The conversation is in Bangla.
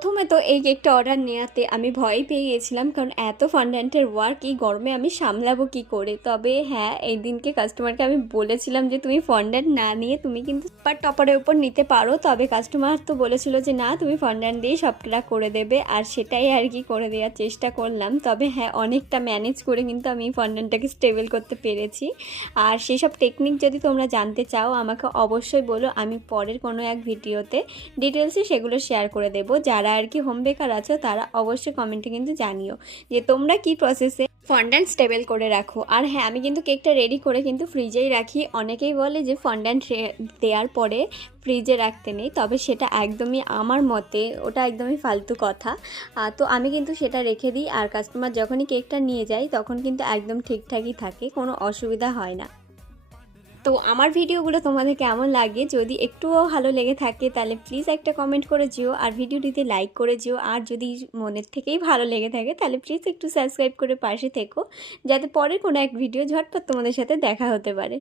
প্রথমে তো এই কেকটা অর্ডার নেওয়াতে আমি ভয় পেয়ে গেছিলাম, কারণ এত ফন্ড্যান্টের ওয়ার্ক এই গরমে আমি সামলাবো কি করে। তবে হ্যাঁ, এই দিনকে কাস্টমারকে আমি বলেছিলাম যে তুমি ফন্ড্যান্ট না নিয়ে তুমি কিন্তু সুপার টপারের উপর নিতে পারো, তবে কাস্টমার তো বলেছিল যে না তুমি ফন্ড্যান্ট দিয়ে সবটা করে দেবে, আর সেটাই আর কি করে দেওয়ার চেষ্টা করলাম। তবে হ্যাঁ, অনেকটা ম্যানেজ করে কিন্তু আমি ফন্ড্যান্টটাকে স্টেবল করতে পেরেছি। আর সেসব টেকনিক যদি তোমরা জানতে চাও আমাকে অবশ্যই বলো, আমি পরের কোনো এক ভিডিওতে ডিটেলসে সেগুলো শেয়ার করে দেবো। যারা আর কি হোম বেকার আছো তারা অবশ্যই কমেন্টে কিন্তু জানিও যে তোমরা কি প্রসেসে ফন্ড্যান্ট স্টেবল করে রাখো। আর হ্যাঁ, আমি কিন্তু কেকটা রেডি করে কিন্তু ফ্রিজেই রাখি। অনেকেই বলে যে ফন্ড্যান্ট দেওয়ার পরে ফ্রিজে রাখতে নেই, তবে সেটা একদমই আমার মতে ওটা একদমই ফালতু কথা। তো আমি কিন্তু সেটা রেখে দিই, আর কাস্টমার যখনই কেকটা নিয়ে যায় তখন কিন্তু একদম ঠিকঠাকই থাকে, কোনো অসুবিধা হয় না। তো আমার ভিডিওগুলো তোমাদের কেমন লাগে, যদি একটুও ভালো লেগে থাকে তাহলে প্লিজ একটা কমেন্ট করে যেও, আর ভিডিওটিতে লাইক করে যেও। আর যদি মনের থেকেই ভালো লেগে থাকে তাহলে প্লিজ একটু সাবস্ক্রাইব করে পাশে থেকো, যাতে পরের কোনো এক ভিডিও ঝটপট তোমাদের সাথে দেখা হতে পারে।